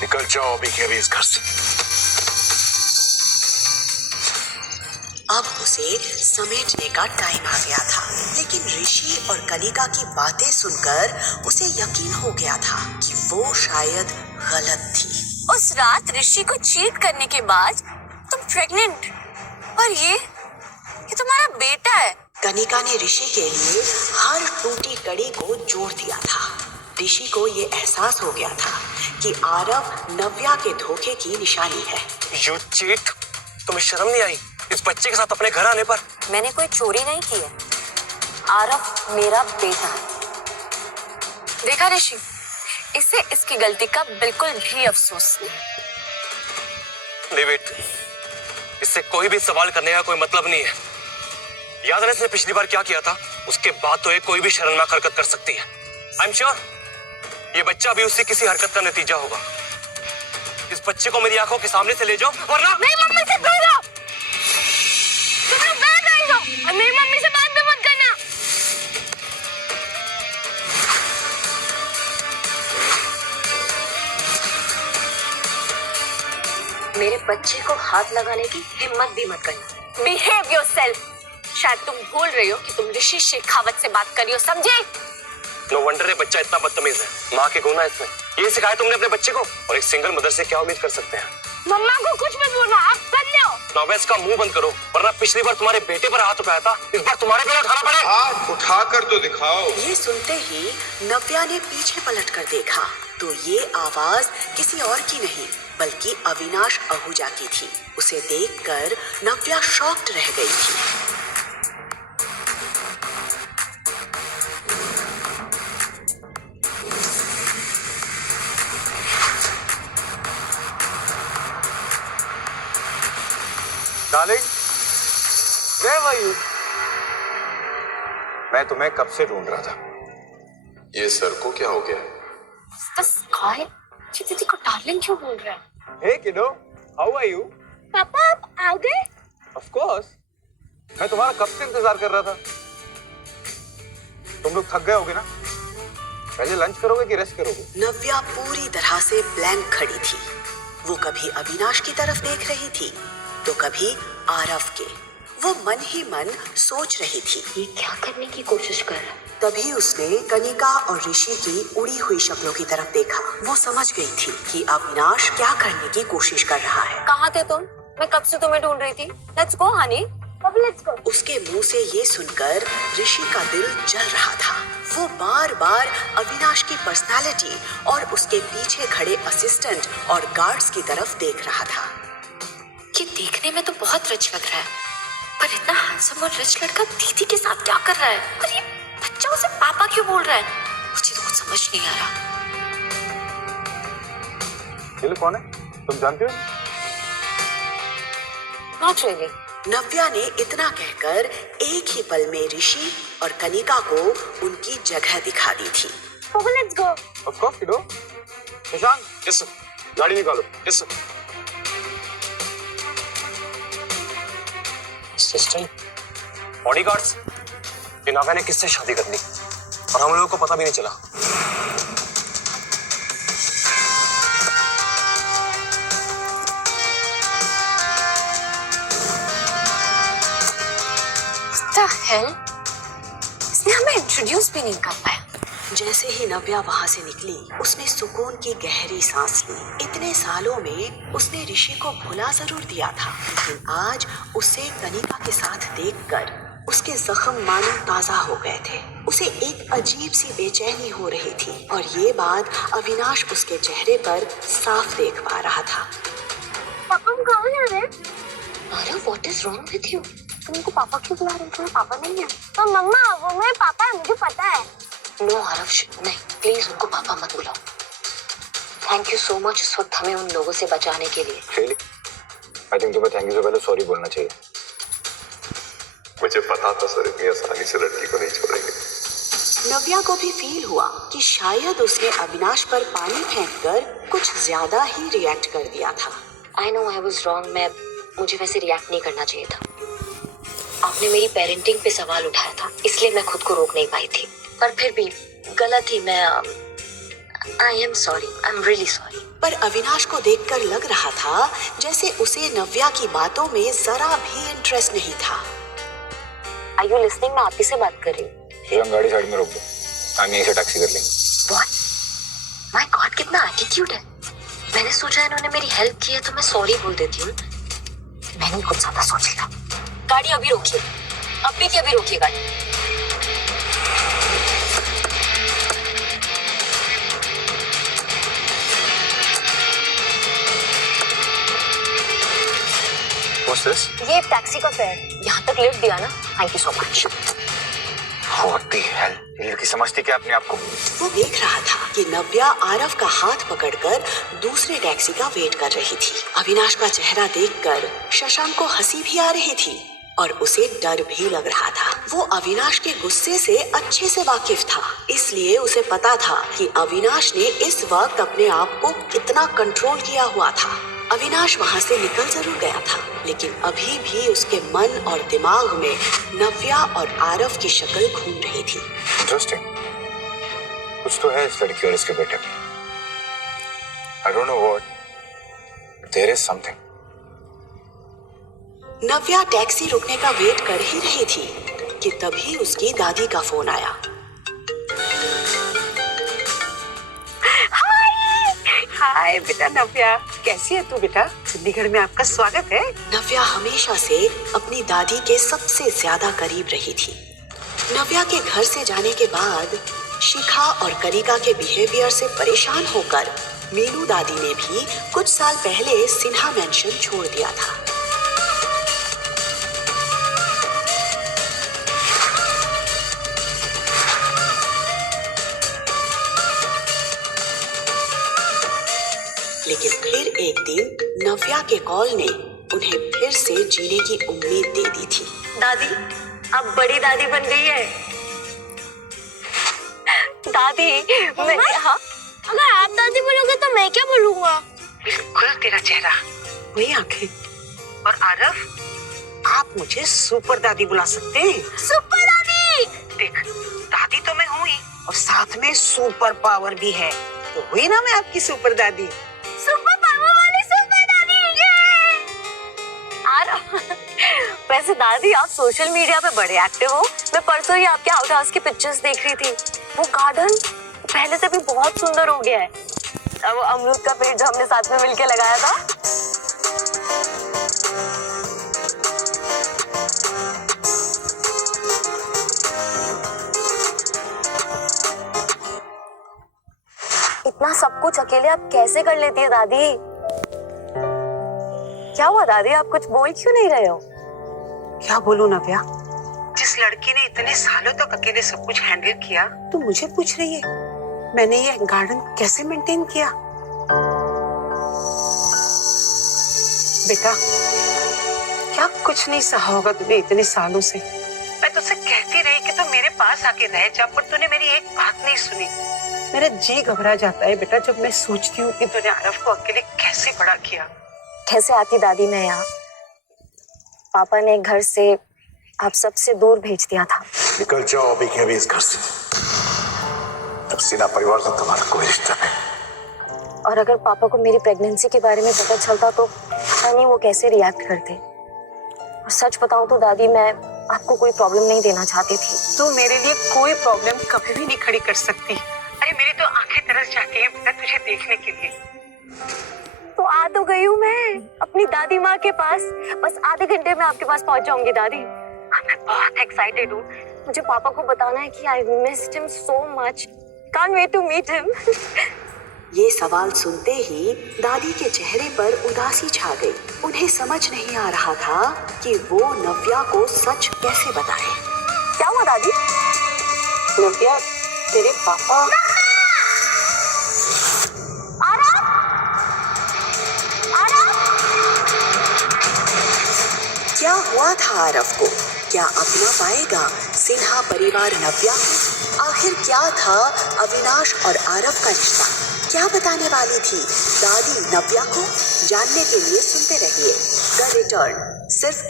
निकल जाओ अभी के अभी इस घर से। अब उसे समेटने का टाइम आ गया था, लेकिन ऋषि और कनिका की बातें सुनकर उसे यकीन हो गया था कि वो शायद गलत थी। उस रात ऋषि को चीट करने के बाद तुम प्रेग्नेंट, और ये तुम्हारा बेटा है। कनिका ने ऋषि के लिए हर टूटी कड़ी को जोड़ दिया था। ऋषि को ये एहसास हो गया था कि आरव नव्या के धोखे की निशानी है। यू चीट, तुम्हें शर्म नहीं आई इस बच्चे के साथ अपने घर आने पर? मैंने कोई चोरी नहीं की है, आरव मेरा बेटा है। देखा ऋषि, इसे इसकी गलती का बिल्कुल भी अफसोस नहीं। वेट, इससे कोई भी सवाल करने का कोई मतलब नहीं है। याद है इसने पिछली बार क्या किया था? उसके बाद तो ये कोई भी शर्मनाक हरकत कर सकती है। आई एम श्योर ये बच्चा भी उससे किसी हरकत का नतीजा होगा। इस बच्चे को मेरी आंखों के सामने से ले जाओ, वरना नहीं। मम्मी से दूर रहो, तुम लोग बाहर रह जाओ और मेरी मम्मी से बात भी मत करना। मेरे बच्चे को हाथ लगाने की हिम्मत भी मत करना। Behave yourself. शायद तुम भूल रही हो कि तुम ऋषि शेखावत से बात कर रही हो, समझे? नो वंडर ये बच्चा इतना बदतमीज है। माँ के गुण है इसमें। ये सिखाया तुमने अपने बच्चे को? और एक सिंगल मदर से क्या उम्मीद कर सकते हैं? मम्मा को कुछ मत बोलना, आप कर लो। नौबेस का मुंह बंद करो, वरना पिछली बार तुम्हारे बेटे पर हाथ उठाया था, इस बार तुम्हारे पे उठाना पड़े। हाथ उठाकर तो दिखाओ। ये सुनते ही नव्या ने पीछे पलट कर देखा तो ये आवाज किसी और की नहीं बल्कि अविनाश आहूजा की थी। उसे देखकर नव्या शॉक्ड रह गई थी। Darling, where were you? मैं तुम्हें कब से ढूंढ रहा था। ये सर को क्या हो गया? बस काय दीदी को डार्लिंग क्यों बोल रहा है? Hey kiddo, how are you? पापा आप आ गए? Of course. मैं तुम्हारा कब से इंतजार कर रहा था। तुम लोग थक गए होगे ना? पहले लंच करोगे कि रेस्ट करोगे? नव्या पूरी तरह से ब्लैंक खड़ी थी। वो कभी अविनाश की तरफ देख रही थी तो कभी आरव के। वो मन ही मन सोच रही थी ये क्या करने की कोशिश कर रहा है? तभी उसने कनिका और ऋषि की उड़ी हुई शक्लों की तरफ देखा। वो समझ गई थी कि अविनाश क्या करने की कोशिश कर रहा है। कहाँ थे तुम? मैं कब से तुम्हें ढूंढ रही थी। लेट्स गो हनी, अब लेट्स गो। उसके मुंह से ये सुनकर ऋषि का दिल जल रहा था। वो बार बार अविनाश की पर्सनालिटी और उसके पीछे खड़े असिस्टेंट और गार्ड्स की तरफ देख रहा था। ये देखने में तो बहुत रिच लग रहा है, पर इतना हैंडसम और रिच लड़का दीदी के साथ क्या कर रहा है? और ये बच्चा उसे पापा क्यों बोल रहा है? मुझे तो कुछ समझ नहीं आ रहा। ये लोग कौन है? तुम जानते हो? Not really. नव्या ने इतना कहकर एक ही पल में ऋषि और कनिका को उनकी जगह दिखा दी थी। Let's go. Of course kiddo. Nishant, yes गाड़ी निकालो। Yes assistant, bodyguards. ये नागा ने किससे शादी कर ली और हम लोगों को पता भी नहीं चला। What the hell? इसने हमें इंट्रोड्यूस भी नहीं कर पाया। जैसे ही नव्या वहां से निकली उसने सुकून की गहरी सांस ली। इतने सालों में उसने ऋषि को भुला जरूर दिया था, लेकिन आज उसे कनिका के साथ देखकर उसके जख्म मानो ताजा हो गए थे। उसे एक अजीब सी बेचैनी हो रही थी और ये बात अविनाश उसके चेहरे पर साफ देख पा रहा था। पापा हम कहाँ जा रहे हैं? अरे what is wrong with you? तुम उनको पापा क्यों बुला रहे हो? तुम्हें पापा नहीं है? तो मम्मा वो मेरे पापा है, मुझे पता है। नो आरव, नहीं प्लीज उनको पापा मत बुलाओ। थैंक यू सो मच इस वक्त हमें उन लोगों से बचाने के लिए। Really? I think तुम्हें थैंक यू से पहले सॉरी बोलना चाहिए। मुझे पता था सर इतनी आसानी से लड़की को नहीं छोड़ेंगे। नव्या को भी फील हुआ कि शायद उसने अविनाश पर पानी फेंककर कुछ ज्यादा ही रिएक्ट कर दिया था। I know I was wrong. मुझे वैसे रिएक्ट नहीं करना चाहिए था। आपने मेरी पेरेंटिंग पे सवाल उठाया था, इसलिए मैं खुद को रोक नहीं पाई थी। पर फिर भी गलत ही मैं I am sorry, I am really sorry. पर अविनाश को देखकर लग रहा था जैसे उसे नव्या की बातों में जरा भी इंटरेस्ट नहीं था। Are you listening? मैं आप ही से बात कर रही हूँ। फिर गाड़ी साइड में रोक दो, हम यहीं से टैक्सी कर लेंगे। What? My God, कितना एटीट्यूड है। मैंने सोचा इन्होंने मेरी हेल्प की है तो मैं सॉरी बोल देती हूँ। मैंने कुछ ज्यादा सोच लिया। गाड़ी अभी रोकिए, अभी की अभी रोकिए गाड़ी। What's this? ये टैक्सी का फेयर, यहाँ तक लिफ्ट दिया ना, thank you so much. What the hell? ये लड़की समझती क्या अपने आप को? वो देख रहा था कि नव्या आरव का हाथ पकड़कर दूसरे टैक्सी का वेट कर रही थी। अविनाश का चेहरा देखकर शशांक को हंसी भी आ रही थी और उसे डर भी लग रहा था। वो अविनाश के गुस्से से अच्छे से वाकिफ था, इसलिए उसे पता था कि अविनाश ने इस वक्त अपने आप को कितना कंट्रोल किया हुआ था। अविनाश वहाँ से निकल जरूर गया था, लेकिन अभी भी उसके मन और दिमाग में नव्या और आरव की शक्ल घूम रही थी। Interesting. कुछ तो है इस लड़की और इसके बेटे में। I don't know what. There is something. Navya taxi रुकने का वेट कर ही रही थी कि तभी उसकी दादी का फोन आया। हाय बेटा नव्या, कैसी है तू बेटा? चंडीगढ़ में आपका स्वागत है। नव्या हमेशा से अपनी दादी के सबसे ज्यादा करीब रही थी। नव्या के घर से जाने के बाद शिखा और कनिका के बिहेवियर से परेशान होकर मीनू दादी ने भी कुछ साल पहले सिन्हा मेंशन छोड़ दिया था। लेकिन फिर एक दिन नव्या के कॉल ने उन्हें फिर से जीने की उम्मीद दे दी थी। दादी, अब बड़ी दादी बन गई है। दादी, हाँ? अगर आप दादी बोलोगे तो मैं क्या बोलूँगा? बिल्कुल तेरा चेहरा, वही आंखें। और आरव, आप मुझे सुपर दादी बुला सकते हैं। सुपर दादी! देख, दादी तो मैं हूँ ही और साथ में सुपर पावर भी है, तो हुई ना मैं आपकी सुपर दादी। सुपर पावर वाली सुपर दादी, ये! वैसे दादी, आप सोशल मीडिया पे बड़े एक्टिव हो। मैं परसों ही आपके आउट हाउस की पिक्चर्स देख रही थी। वो गार्डन पहले से भी बहुत सुंदर हो गया है। वो अमरूद का पेड़ जो हमने साथ में मिलके लगाया था। इतना सब कुछ अकेले आप कैसे कर लेती है दादी? क्या हुआ दादी, आप कुछ बोल क्यों नहीं रहे हो? क्या बोलूं नव्या, जिस लड़की ने इतने सालों तक अकेले सब कुछ हैंडल किया, तो मुझे पूछ रही है मैंने ये गार्डन कैसे मेंटेन किया। बेटा, क्या कुछ नहीं सहा होगा तुमने इतने सालों से। मैं तुझसे कहती रही कि तू मेरे पास आके रह जा, पर तूने मेरी एक बात नहीं सुनी। मेरा जी घबरा जाता है बेटा जब मैं सोचती हूँ कि तूने आरव को अकेले कैसे बड़ा किया। कैसे आती दादी मैं यहाँ? पापा ने घर से आप सबसे दूर भेज दिया था। निकल जाओ अभी के अभी इस घर से। तब सिन्हा परिवार से तुम्हारा कोई रिश्ता नहीं। और अगर पापा को मेरी प्रेगनेंसी के बारे में पता चलता तो पता नहीं वो कैसे रिएक्ट करते। और सच बताऊं तो दादी, मैं आपको कोई प्रॉब्लम नहीं देना चाहती थी। तू मेरे लिए कोई प्रॉब्लम कभी भी नहीं खड़ी कर सकती। अरे मेरी तो आंखें तरस जाती हैं बेटा तुझे देखने के लिए। तो आ तो गई हूँ मैं अपनी दादी माँ के पास। बस आधे घंटे में आपके पास पहुँच जाऊंगी दादी। मैं बहुत एक्साइटेड हूँ। मुझे पापा को बताना है कि I missed him so much. Can't wait to meet him. ये सवाल सुनते ही दादी के चेहरे पर उदासी छा गई। उन्हें समझ नहीं आ रहा था कि वो नव्या को सच कैसे बताए। क्या हुआ दादी? नव्या, तेरे पापा। क्या हुआ था आरव को? क्या अपना पाएगा सिन्हा परिवार नव्या को? आखिर क्या था अविनाश और आरव का रिश्ता? क्या बताने वाली थी दादी नव्या को? जानने के लिए सुनते रहिए द रिटर्न, सिर्फ